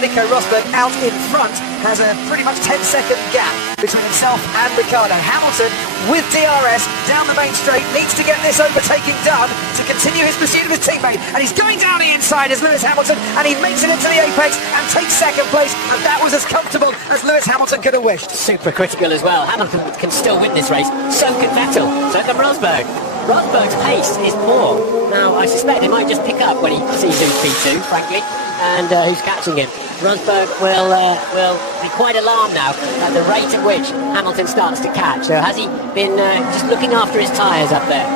Nico Rosberg out in front has a pretty much 10-second gap between himself and Ricciardo. Hamilton with DRS down the main straight needs to get this overtaking done to continue his pursuit of his teammate, and he's going down the inside as Lewis Hamilton, and he makes it into the apex and takes second place, and that was as comfortable as Lewis Hamilton could have wished. Super critical as well. Hamilton can still win this race, so can Vettel, so can Rosberg. Rosberg's pace is poor. Now, I suspect he might just pick up when he sees him P2, frankly, and who's catching him. Rosberg will be quite alarmed now at the rate at which Hamilton starts to catch. So has he been just looking after his tyres up there?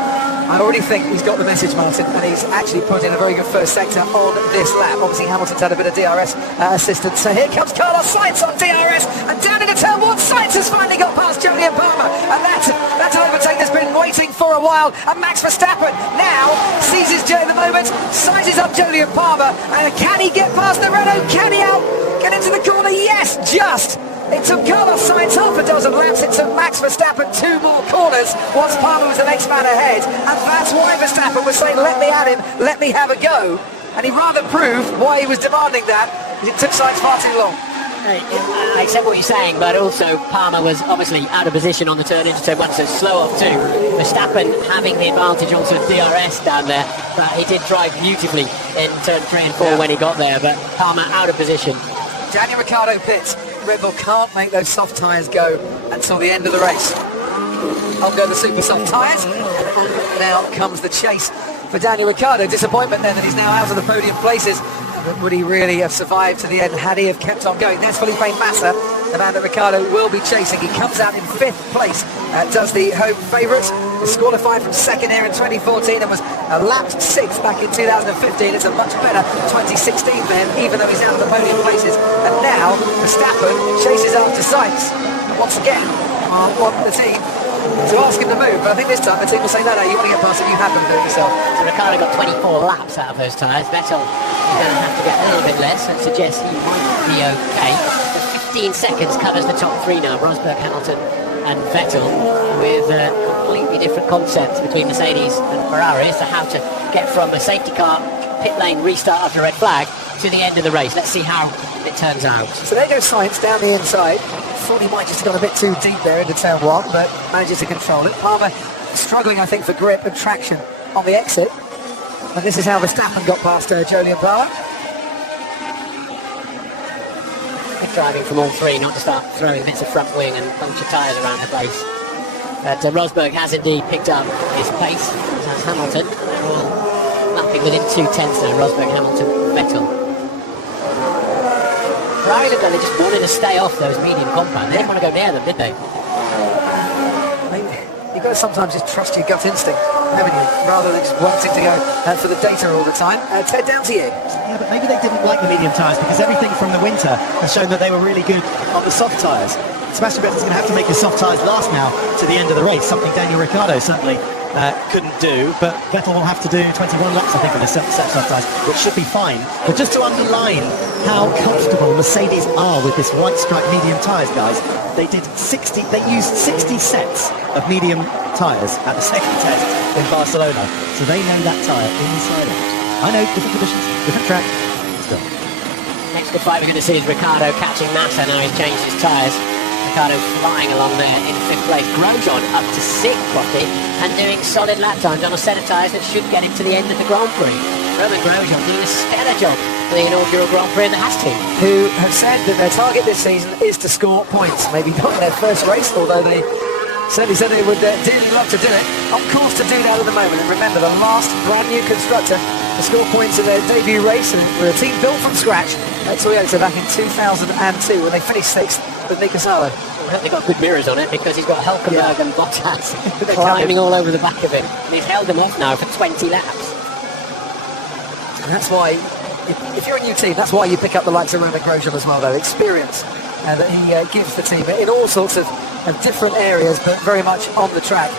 I already think he's got the message, Martin, and he's actually put in a very good first sector on this lap. Obviously, Hamilton's had a bit of DRS assistance. So here comes Carlos Sainz on DRS, and down into turn one, Sainz has finally got past Jolyon Palmer, and that's an overtake that's been waiting for a while. And Max Verstappen now seizes the moment, sizes up Jolyon Palmer, and can he get past the Renault? Can he get into the corner? Yes, just. It took Carlos Sainz half a dozen laps, it took Max Verstappen 2 more corners once Palmer was the next man ahead, and that's why Verstappen was saying, let me at him, let me have a go, and he rather proved why he was demanding that, it took Sainz far too long. I accept what you're saying, but also Palmer was obviously out of position on the turn into turn one, so slow off too. Verstappen having the advantage also of DRS down there, but he did drive beautifully in turn 3 and 4 when he got there, but Palmer out of position. Daniel Ricciardo pits. Red Bull can't make those soft tyres go until the end of the race. On go the super soft tyres. Now comes the chase for Daniel Ricciardo. Disappointment then that he's now out of the podium places. But would he really have survived to the end had he have kept on going? There's Felipe Massa, the man that Ricciardo will be chasing. He comes out in 5th place, does the home favourites. Disqualified from second here in 2014 and was lapped 6th back in 2015. It's a much better 2016 for him, even though he's out of the podium places. And now Verstappen chases after Sainz. And once again, I want the team to ask him to move, but I think this time the team will say, no, you want to get past it, you have them, do it yourself. So Ricciardo got 24 laps out of those tyres. Vettel is going to have to get a little bit less. That suggests he might be okay. 15 seconds covers the top 3 now. Rosberg, Hamilton and Vettel, with completely different concepts between Mercedes and Ferrari as to how to get from a safety car pit lane restart after a red flag to the end of the race. Let's see how it turns out. So there goes Sainz down the inside. Thought he might just have gone a bit too deep there into turn 1, but manages to control it. Palmer struggling, I think, for grip and traction on the exit. And this is how Verstappen got past Jolyon Palmer. Driving from all 3, not to start throwing bits of front wing and bunch of tyres around the place. But Rosberg has indeed picked up his pace, as has Hamilton. They're all lapping within 2 tenths now, Rosberg, Hamilton, Vettel. Ferrari looked like they just wanted to stay off those medium compound. They didn't want to go near them, did they? You've got to sometimes just trust your gut instinct, haven't you? Rather than just wanting to go for the data all the time. Ted, down to you. Yeah, but maybe they didn't like the medium tyres because everything from the winter has shown that they were really good on the soft tyres. Sebastian Vettel's going to have to make his soft tyres last now to the end of the race, something Daniel Ricciardo certainly couldn't do, but Vettel will have to do 21 laps, I think, with the soft tyres, which should be fine. But just to underline how comfortable Mercedes are with this white stripe medium tyres, guys, they used 60 sets of medium tyres at the second test in Barcelona, so they know that tyre inside out. I know, different conditions, different track, still. Next good fight we're going to see is Ricciardo catching Massa. Now he's changed his tyres. Ricciardo flying along there in 5th place. Grosjean up to 6th, Crofty, and doing solid lap times on a set of tyres that should get him to the end of the Grand Prix. Romain Grosjean doing a stellar job for the inaugural Grand Prix in the Haas team, who have said that their target this season is to score points. Maybe not in their first race, although they certainly said they would dearly love to do it. On course to do that at the moment. And remember, the last brand new constructor to score points in their debut race, and with a team built from scratch, Toyota back in 2002 when they finished 6th with Mika Salo. Well, they've got good mirrors on it because he's got Hülkenberg and Bottas. They're climbing all over the back of it. And he's held them off now for 20 laps. And that's why, if you're a new team, that's why you pick up the likes of Romain Grosjean as well, though. Experience that he gives the team in all sorts of different areas, but very much on the track.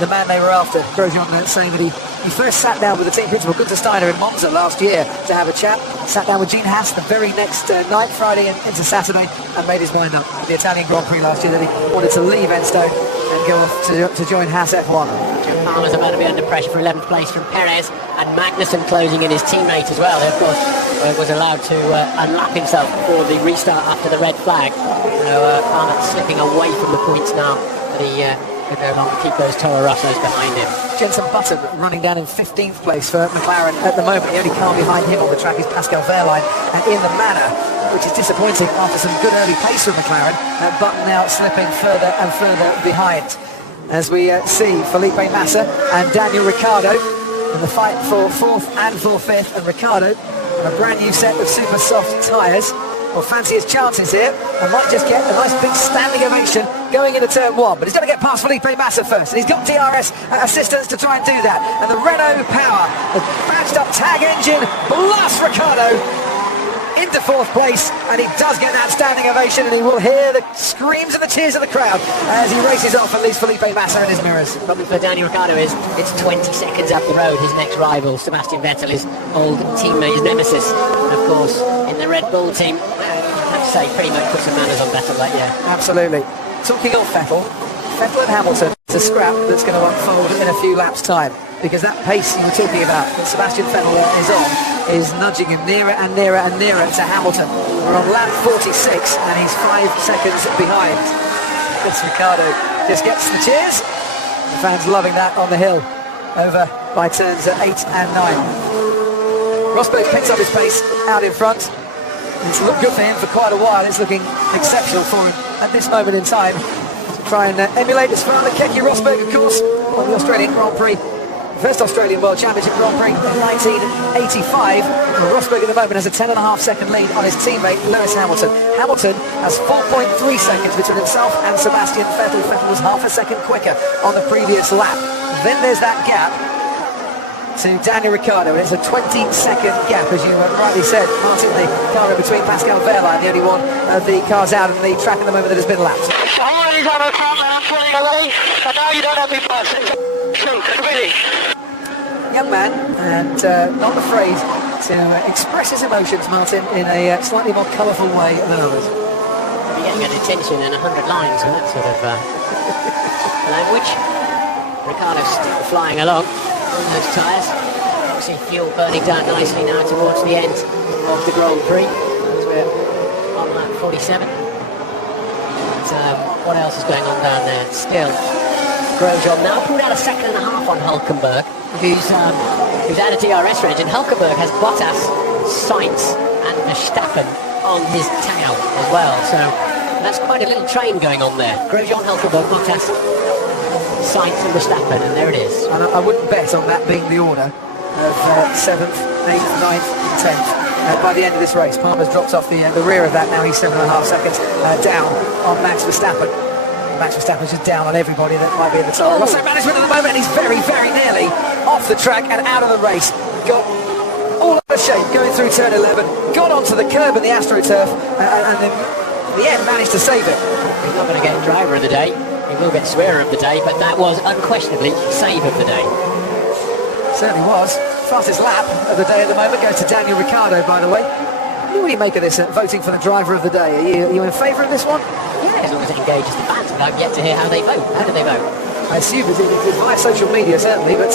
The man they were after, Grosjean, saying that he first sat down with the team principal, Gunther Steiner, in Monza last year to have a chat. Sat down with Gene Haas the very next night, Friday into Saturday, and made his mind up in the Italian Grand Prix last year that he wanted to leave Enstone and go off to join Haas F1. Palmer's about to be under pressure for 11th place from Perez, and Magnussen closing in his teammate as well. Of course, Rosberg was allowed to unlap himself before the restart after the red flag. So Palmer slipping away from the points now, but he could no longer keep those Toro Rossos behind him. Jenson Button running down in 15th place for McLaren at the moment. The only car behind him on the track is Pascal Wehrlein, and in the manner, which is disappointing after some good early pace from McLaren, Button now slipping further and further behind. As we see Felipe Massa and Daniel Ricciardo in the fight for 4th and for 5th, and Ricciardo on a brand new set of super soft tyres will fancy his chances here and might just get a nice big standing ovation going into turn 1, but he's got to get past Felipe Massa first, and he's got DRS assistance to try and do that, and the Renault Power, the badged up tag engine, blasts Ricciardo into 4th place, and he does get that standing ovation, and he will hear the screams and the cheers of the crowd as he races off, at least Felipe Massa in his mirrors. Problem for Daniel Ricciardo is it's 20 seconds up the road. His next rival, Sebastian Vettel, his old teammate, his nemesis, and of course in the Red Bull team, I have to say, pretty much put some manners on Vettel that year. Absolutely. Talking of Vettel and Hamilton, it's a scrap that's going to unfold in a few laps' time, because that pace you were talking about that Sebastian Vettel is on is nudging him nearer and nearer and nearer to Hamilton. We're on lap 46 and he's 5 seconds behind. This Ricciardo just gets the cheers. The fans loving that on the hill over by turns 8 and 9. Rosberg picks up his pace out in front. It's looked good for him for quite a while. It's looking exceptional for him at this moment in time. To try and emulate his father, Keke Rosberg, of course, on the Australian Grand Prix. First Australian World Championship Grand Prix in 1985. Rosberg at the moment has a 10.5 second lead on his teammate Lewis Hamilton. Hamilton has 4.3 seconds between himself and Sebastian Vettel. Vettel was half a second quicker on the previous lap. Then there's that gap to Daniel Ricciardo, and it's a 20-second gap, as you rightly said, Martin. The car in between Pascal Wehrlein, the only one of the cars out on the track at the moment that has been lapped. Somebody's on the front and I'm pulling away, and now you don't have me pass. Really. Young man, and not afraid to express his emotions, Martin, in a slightly more colourful way than others. You're getting an attention and 100 lines and that sort of language. Ricciardo's still flying along on those tyres. See fuel burning down nicely now towards the end of the Grand Prix. As we're on lap 47. And, what else is going on down there? Still, Grosjean now pulled out a 1.5 seconds on Hülkenberg, who's out of DRS range, and Hülkenberg has Bottas, Sainz and Verstappen on his tail as well. So that's quite a little train going on there. Grosjean, Hülkenberg, Bottas, Sainz and Verstappen, and there it is. And I wouldn't bet on that being the order of 7th, 8th, 9th, 10th. By the end of this race, Palmer's dropped off the rear of that. Now he's 7.5 seconds down on Max Verstappen. Max Verstappen's just down on everybody that might be in the top. Russell management at the moment, and he's very, very nearly off the track and out of the race. Got all out of shape going through turn 11, got onto the curb in the AstroTurf, and then in the end managed to save it. He's not going to get driver of the day. He will get swearer of the day, but that was unquestionably save of the day. Certainly was. Fastest lap of the day at the moment goes to Daniel Ricciardo, by the way. What do you make of this voting for the driver of the day? Are you in favour of this one? Yeah, as long as it engages the fans, but I've yet to hear how they vote. How do they vote? I assume it's via social media, certainly, but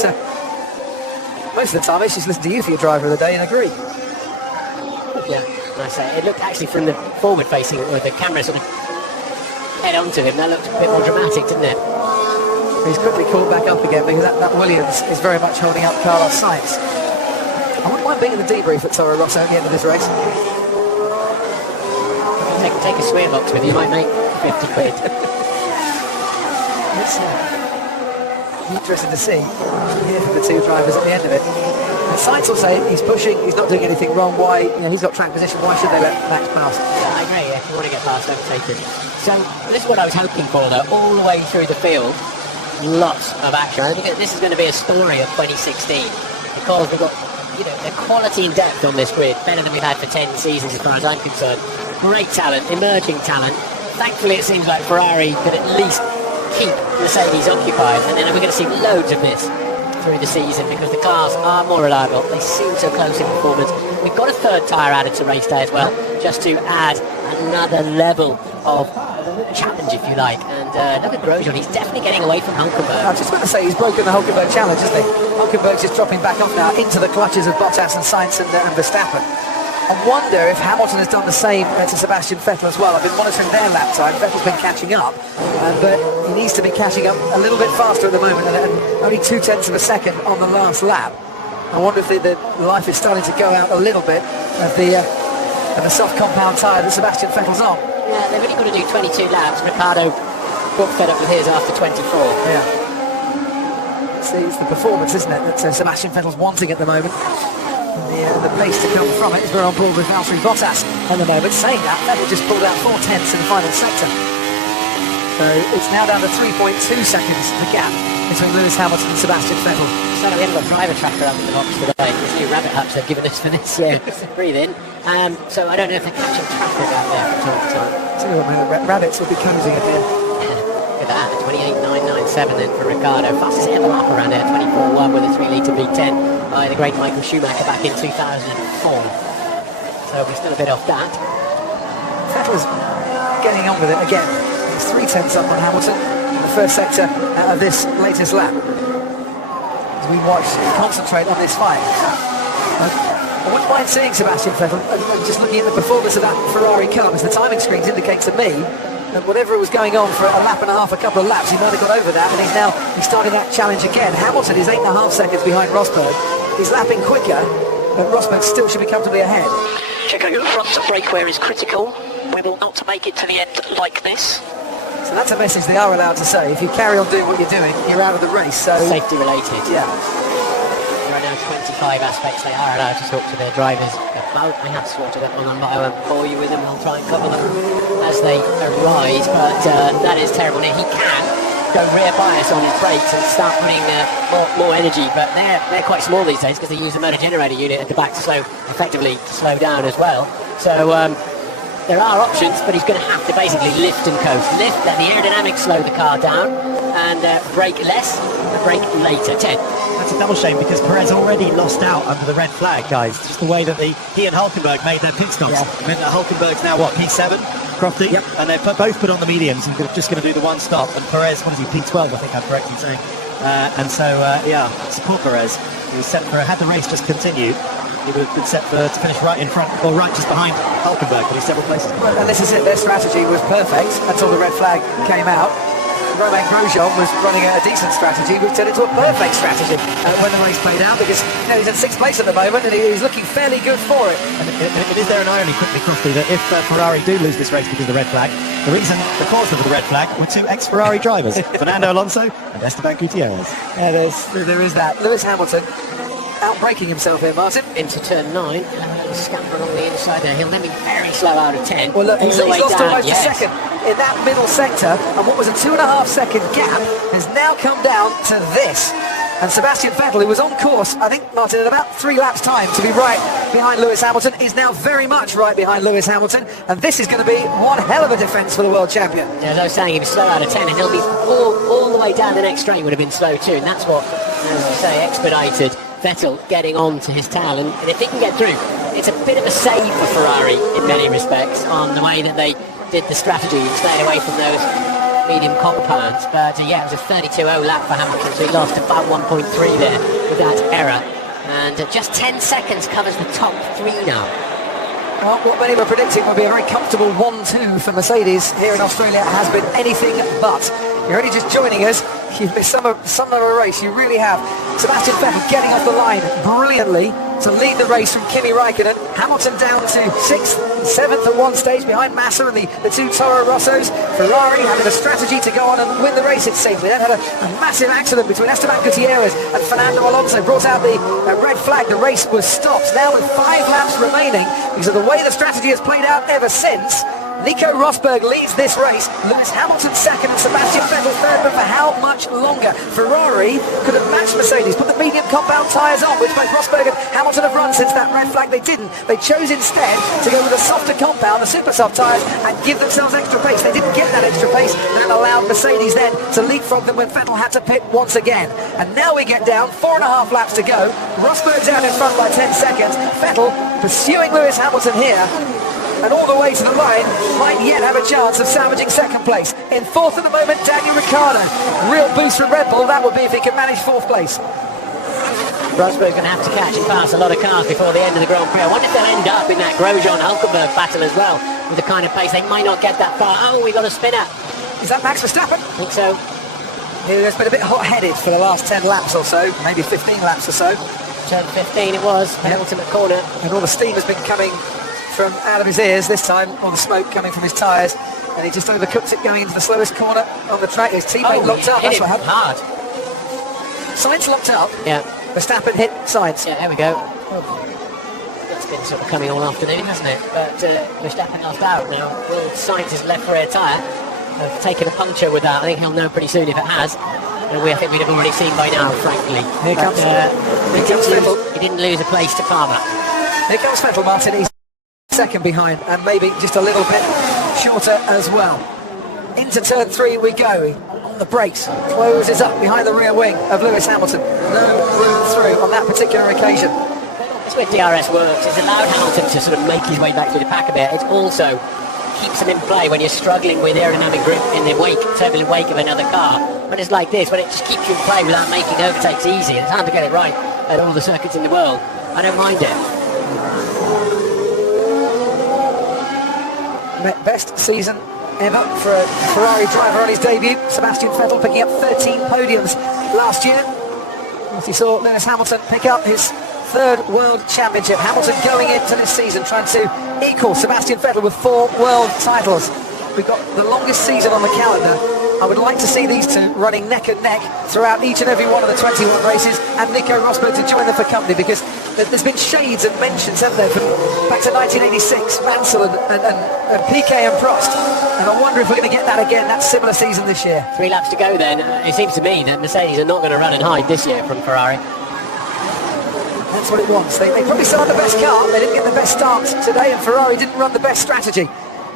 most of the time it's just listen to you for your driver of the day and agree. Yeah, I say it looked actually from the forward-facing, with the camera sort of head onto him. That looked a bit more dramatic, didn't it? He's quickly caught back up again because that Williams is very much holding up Carlos Sainz. I wouldn't mind being in the debrief at Toro Rosso at the end of this race. Take a swear box with you, might make 50 quid. It's interesting to see here from the two drivers at the end of it. And Sainz will say he's pushing, he's not doing anything wrong. Why? He's got track position. Why should they let Max pass? Yeah, I agree. Yeah, if you want to get past, overtake him. So this is what I was hoping for, though. All the way through the field, lots of action. I think this is going to be a story of 2016 because we've got, the quality and depth on this grid better than we've had for 10 seasons, as far as I'm concerned. Great talent, emerging talent. Thankfully, it seems like Ferrari could at least keep Mercedes occupied, and then we're going to see loads of this through the season because the cars are more reliable. They seem so close in performance. We've got a third tyre added to race day as well, just to add another level of challenge, if you like. And look at Grosjean, he's definitely getting away from Hülkenberg. I was just about to say he's broken the Hülkenberg challenge, isn't he? Hülkenberg's just dropping back off now into the clutches of Bottas and Sainz and Verstappen. I wonder if Hamilton has done the same to Sebastian Vettel as well. I've been monitoring their lap time. Vettel's been catching up, but he needs to be catching up a little bit faster at the moment, and only 0.2 of a second on the last lap. I wonder if the life is starting to go out a little bit of the soft compound tyre that Sebastian Vettel's on. Yeah, they've only got to do 22 laps. Ricciardo got fed up with his after 24. Yeah. It's the performance, isn't it, that Sebastian Vettel's wanting at the moment. And the pace to come from it is we're on board with Valtteri Bottas at the moment. Saying that, Vettel just pulled out 0.4 in the final sector. So it's now down to 3.2 seconds, the gap between Lewis Hamilton and Sebastian Vettel. So we haven't got driver tracker up in the box today. There's new rabbit hutch they've given us for this year. Breathe in. So I don't know if they're catching traffic out there from time to time. Tell you what, man, the rabbits will be closing at the end. Look at that, 28.997 then for Ricciardo. Fastest ever lap around there, 24.1 with a 3-litre V10 by the great Michael Schumacher back in 2004. So we're still a bit off that. Vettel's getting on with it again. He's 0.3 up on Hamilton in the first sector of this latest lap. As we watch and concentrate on this fight. I wouldn't mind seeing Sebastian Vettel just looking at the performance of that Ferrari car, because the timing screens indicate to me that whatever was going on for a lap and a half, a couple of laps, he might have got over that, and he's starting that challenge again. Hamilton is 8.5 seconds behind Rosberg. He's lapping quicker, but Rosberg still should be comfortably ahead. Checking your front brake wear is critical. We will not make it to the end like this. So that's a message they are allowed to say. If you carry on doing what you're doing, you're out of the race. So Safety related. yeah. There are now 25 aspects they are allowed to talk to their drivers about. I have sorted that one by one for you with them. I'll try and cover them as they arise, but that is terrible. Now, he can go rear bias on his brakes and start putting more energy, but they're quite small these days because they use a motor generator unit at the back to effectively slow down as well. So there are options, but he's going to have to basically lift and coast. Lift, let the aerodynamics slow the car down, and brake less, and brake later. 10. That's a double shame because Perez already lost out under the red flag, guys. Just the way that he and Hulkenberg made their pit stops. Yeah. Meant that Hulkenberg's now, what, P7? Crofty? Yep. And they've both put on the mediums and they're just going to do the one stop. And Perez, what is he, P12, I think I'm correctly saying. And so, yeah, support Perez. He was set for, had the race just continued, he would have been set to finish right in front, or right just behind Hulkenberg, but he's several places. Well, and this is it. Their strategy was perfect until the red flag came out. Romain Grosjean was running a decent strategy, which turned into a perfect strategy when the race played out, because he's in 6th place at the moment and he's looking fairly good for it. And is there an irony, quickly, Crofty, that if Ferrari do lose this race because of the red flag, the cause of the red flag were two ex-Ferrari drivers, Fernando Alonso and Esteban Gutierrez. Yeah, there is that. Lewis Hamilton outbraking himself here, Martin. Into turn 9, scamper along the inside there. He'll then be very slow out of 10. Well, look, he's lost down. almost a second in that middle sector, and what was a 2.5 second gap has now come down to this. And Sebastian Vettel, who was on course, I think, Martin, in about 3 laps' time to be right behind Lewis Hamilton, is now very much right behind Lewis Hamilton, and this is going to be one hell of a defence for the world champion. Yeah, as I was saying, he was slow out of 10, and he'll be all the way down the next straight would have been slow too, and that's what, as you say, expedited Vettel getting on to his tail, and if he can get through, it's a bit of a save for Ferrari in many respects on the way that they did the strategy and stayed away from those medium compounds. But yeah, it was a 32.0 lap for Hamilton, so he lost about 1.3 there with that error, and just 10 seconds covers the top 3 now. Well, what many were predicting would be a very comfortable 1-2 for Mercedes here in Australia has been anything but. You're only just joining us. You've missed some of a race, you really have. Sebastian Vettel getting off the line brilliantly to lead the race from Kimi Raikkonen. Hamilton down to 6th and 7th at one stage behind Massa and the 2 Toro Rossos. Ferrari having a strategy to go on and win the race, it seems. They then had a massive accident between Esteban Gutierrez and Fernando Alonso. Brought out the red flag. The race was stopped. Now with 5 laps remaining, because of the way the strategy has played out ever since, Nico Rosberg leads this race. Lewis Hamilton 2nd and Sebastian Vettel 3rd, but for how much longer? Ferrari could have matched Mercedes, put the medium compound tyres on, which both Rosberg and Hamilton have run since that red flag. They didn't. They chose instead to go with a softer compound, the super soft tyres, and give themselves extra pace. They didn't get that extra pace, and it allowed Mercedes then to leapfrog them when Vettel had to pit once again. And now we get down, 4.5 laps to go. Rosberg's out in front by 10 seconds. Vettel pursuing Lewis Hamilton here, and all the way to the line, might yet have a chance of salvaging 2nd place. In 4th at the moment, Daniel Ricciardo. Real boost from Red Bull, that would be if he can manage 4th place. Rosberg's going to have to catch and pass a lot of cars before the end of the Grand Prix. I wonder if they'll end up in that Grosjean-Hulkenberg battle as well, with the kind of pace. They might not get that far. Oh, we got a spinner. Is that Max Verstappen? I think so. He has been a bit hot-headed for the last 10 laps or so, maybe 15 laps or so. Turn 15 it was, penultimate corner. And all the steam has been coming from out of his ears this time, all the smoke coming from his tyres. And he just overcooked it going into the slowest corner on the track. His teammate locked up, that's what happened. Hard. Sainz locked up. Yeah. Verstappen hit Sainz. Yeah, there we go. That's been sort of coming all afternoon, hasn't it? But Verstappen lost out now. Will Sainz's left rear tyre have taken a puncture with that? I think he'll know pretty soon if it has. And I think we'd have already seen by now, frankly. Here comes Vettel. He didn't lose a place to Palmer. Here comes Vettel, Martin. He's second behind and maybe just a little bit shorter as well. Into turn 3 we go. On the brakes, closes up behind the rear wing of Lewis Hamilton. No room through on that particular occasion. That's where DRS works. It's allowed Hamilton to sort of make his way back through the pack a bit. It also keeps him in play when you're struggling with aerodynamic grip in the turbulent wake of another car. When it's like this, when it just keeps you in play without making overtakes easy, it's hard to get it right at all the circuits in the world. I don't mind it. Best season ever for a Ferrari driver on his debut. Sebastian Vettel picking up 13 podiums last year. As you saw Lewis Hamilton pick up his 3rd World Championship. Hamilton going into this season trying to equal Sebastian Vettel with 4 world titles. We've got the longest season on the calendar. I would like to see these two running neck and neck throughout each and every one of the 21 races, and Nico Rosberg to join them for company, because there's been shades and mentions, haven't there, from back to 1986, Mansell and Piquet and Prost. And I wonder if we're going to get that again, that similar season this year. 3 laps to go then. It seems to me that Mercedes are not going to run and hide this year from Ferrari. That's what it wants. They probably still had the best car. They didn't get the best start today, and Ferrari didn't run the best strategy.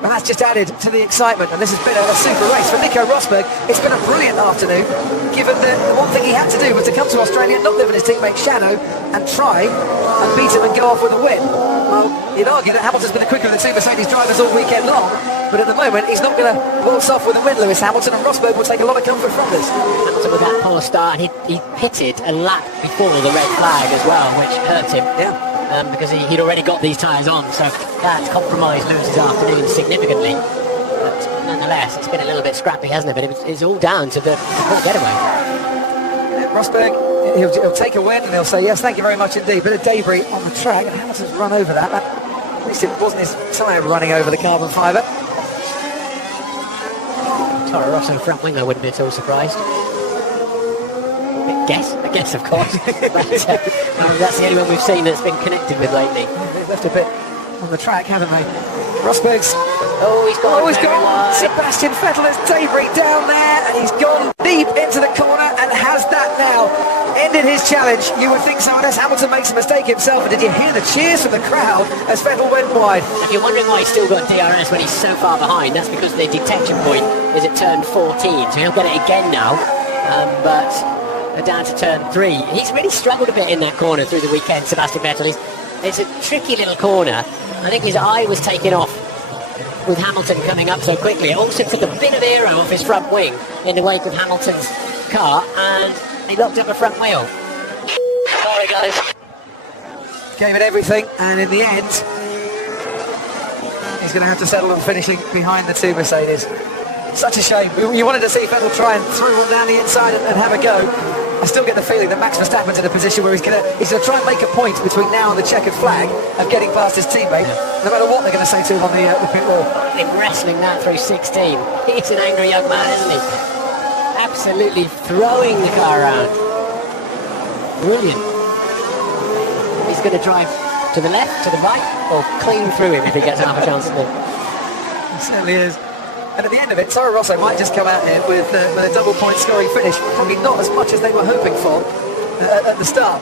But that's just added to the excitement, and this has been a super race for Nico Rosberg. It's been a brilliant afternoon, given that the one thing he had to do was to come to Australia, not live in his teammate's shadow, and try and beat him and go off with a win. Well, you'd argue that Hamilton's been the quicker of the two Mercedes drivers all weekend long, but at the moment he's not going to waltz off with a win, Lewis Hamilton, and Rosberg will take a lot of comfort from this. Hamilton with that poor start, he pitted a lap before the red flag as well, which hurt him. Yeah. Because he'd already got these tyres on, so that compromised Lewis's afternoon significantly. But nonetheless, it's been a little bit scrappy, hasn't it? But it's all down to the poor getaway. Rosberg, he'll take a win and he'll say, yes, thank you very much indeed. Bit of debris on the track, and Hamilton's run over that. At least it wasn't his tyre running over the carbon fibre. Toro Rosso front wing, I wouldn't be at all surprised. I guess, of course. But, that's the only one we've seen that's been connected with lately. They've left a bit on the track, haven't they? Rosberg's... he's gone. Wide. Sebastian Vettel has debris down there, and he's gone deep into the corner and has that now ended his challenge. You would think so, unless Hamilton makes a mistake himself. And did you hear the cheers from the crowd as Vettel went wide? If you're wondering why he's still got DRS when he's so far behind, that's because the detection point is at turn 14, so he'll get it again now. But down to turn 3. He's really struggled a bit in that corner through the weekend, Sebastian Vettel. It's a tricky little corner. I think his eye was taken off with Hamilton coming up so quickly. It also took a bit of aero off his front wing in the wake of Hamilton's car, and he locked up a front wheel. Sorry, guys. Gave it everything, and in the end, he's going to have to settle on finishing behind the two Mercedes. Such a shame. You wanted to see Vettel try and throw one down the inside and have a go. I still get the feeling that Max Verstappen's in a position where he's going to try and make a point between now and the checkered flag of getting past his teammate, no matter what they're going to say to him on the pit wall. Been wrestling that through 16. He's an angry young man, isn't he? Absolutely throwing the car around. Brilliant. He's going to drive to the left, to the right, or clean through him if he gets half a chance to do. He certainly is. And at the end of it, Toro Rosso might just come out here with a double point scoring finish. Probably not as much as they were hoping for at the start.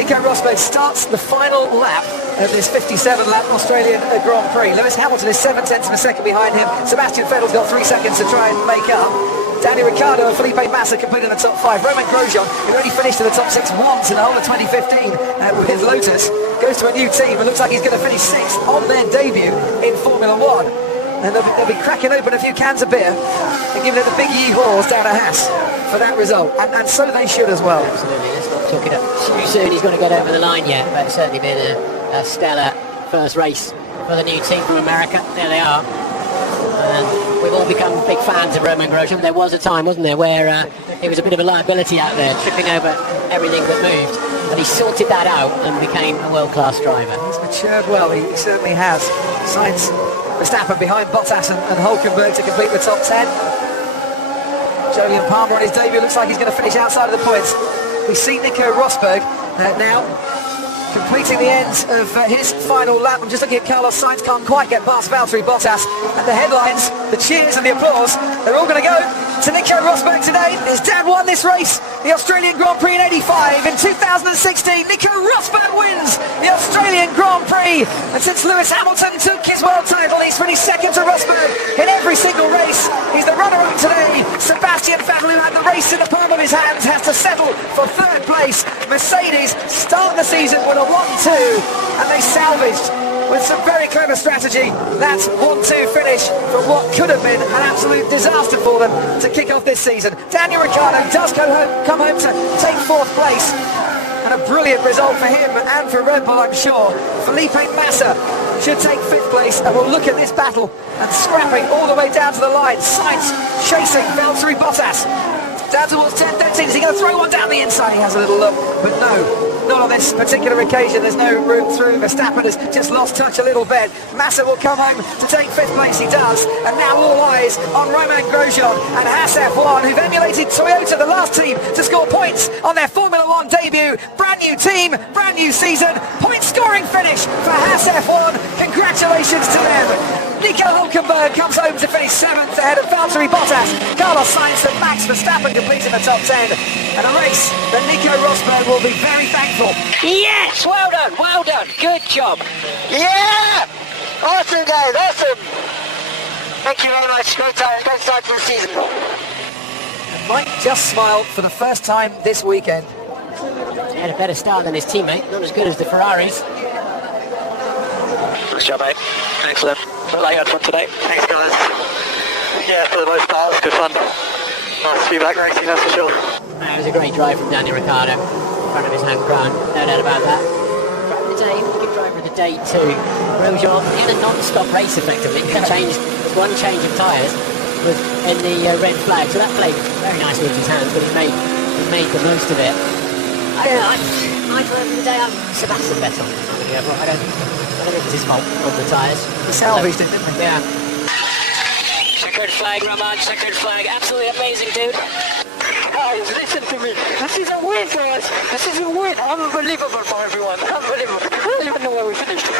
Nico Rosberg starts the final lap of this 57-lap Australian Grand Prix. Lewis Hamilton is 7 tenths of a second behind him. Sebastian Vettel's got 3 seconds to try and make up. Daniel Ricciardo and Felipe Massa completing the top 5. Romain Grosjean, who only finished in the top 6 once in the whole of 2015 with Lotus, goes to a new team and looks like he's going to finish 6th on their debut in Formula 1. And they'll be cracking open a few cans of beer and giving it the big yee-haws down a Haas for that result. And so they should as well. Absolutely. Let's not Took it up too soon. He's got to get over the line yet, but it's certainly been a stellar first race for the new team from America. There they are. And we've all become big fans of Romain Grosjean. There was a time, wasn't there, where he was a bit of a liability out there, tripping over everything that moved. And he sorted that out and became a world-class driver. He's matured well, he certainly has. Sainz, Verstappen behind Bottas and Hulkenberg to complete the top 10. Jolyon Palmer on his debut looks like he's going to finish outside of the points. We see Nico Rosberg now completing the end of his final lap. I'm just looking at Carlos Sainz, can't quite get past Valtteri Bottas. And the headlines, the cheers and the applause, they're all going to go to Nico Rosberg today. His dad won this race, the Australian Grand Prix in '85. In 2016, Nico Rosberg wins the Australian Grand Prix. And since Lewis Hamilton took his world title, he's finished second to Rosberg in every single race. He's the runner-up today. Sebastian Vettel, who had the race in the palm of his hands, has to settle for third place. Mercedes start the season with a 1-2, and they salvaged with some very clever strategy that 1-2 finish from what could have been an absolute disaster for them to kick off this season. Daniel Ricciardo does come home to take fourth place, and a brilliant result for him and for Red Bull, I'm sure. Felipe Massa should take fifth place, and we'll look at this battle and scrapping all the way down to the line. Sainz chasing Valtteri Bottas down towards 10-13. Is he going to throw one down the inside? He has a little look, but no, not on this particular occasion. There's no room through. Verstappen has just lost touch a little bit. Massa will come home to take fifth place. He does, and now all eyes on Romain Grosjean and Haas F1, who've emulated Toyota, the last team to score points on their Formula One debut. Brand new team, brand new season, point scoring finish for Haas F1. Congratulations to them. Nico Hulkenberg comes home to finish 7th ahead of Valtteri Bottas. Carlos Sainz and Max Verstappen completing the top 10. And a race that Nico Rosberg will be very thankful. Yes! Well done. Good job. Yeah! Awesome, guys, awesome! Thank you very much. Great start to the season. And Mike just smiled for the first time this weekend. He had a better start than his teammate, not as good as the Ferraris. Nice job, mate. Excellent. Felt like you had fun today. Thanks, guys. Yeah, for the most part, it was good fun. Nice to be back racing, that's for sure. It was a great drive from Daniel Ricciardo in front of his home ground, no doubt about that. Driver of the day, good driver of the day too. Grosjean in a non-stop race effectively. One change of tyres was in the red flag, so that played very nicely into his hands, but he made the most of it. My driver of the day, I'm Sebastian Vettel. I don't think it's his fault on the tyres. He salvaged it, didn't he? Yeah. Checkered flag, Roman, checkered flag. Absolutely amazing, dude. Guys, listen to me. This is a win for us. This is a win. Unbelievable for everyone. Unbelievable. I don't even know where we finished.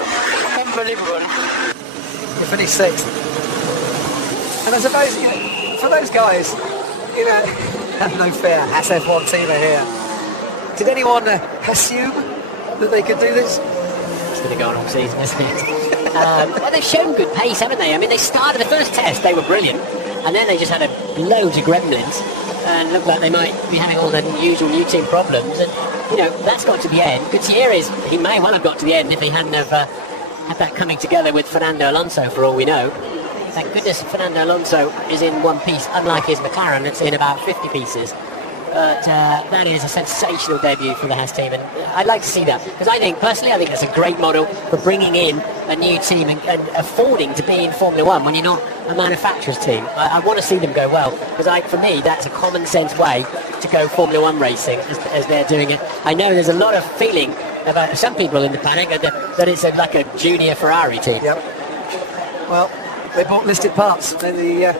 Unbelievable. He finished 6th. And I suppose, for those guys, have no fear. Haas F1 team are here. Did anyone assume that they could do this? It's going to go on all season, isn't it? Well, they've shown good pace, haven't they? I mean, they started the first test, they were brilliant, and then they just had loads of gremlins, and looked like they might be having all the usual new team problems, and, that's got to the end. Gutierrez, he may well have got to the end if he hadn't have had that coming together with Fernando Alonso, for all we know. Thank goodness Fernando Alonso is in one piece, unlike his McLaren that's in about 50 pieces. But that is a sensational debut for the Haas team, and I'd like to see that, because I think that's a great model for bringing in a new team and affording to be in Formula One when you're not a manufacturer's team. I want to see them go well, because for me that's a common sense way to go Formula One racing as they're doing it. I know there's a lot of feeling about some people in the paddock that it's like a junior Ferrari team. Yep. Well, they bought listed parts. The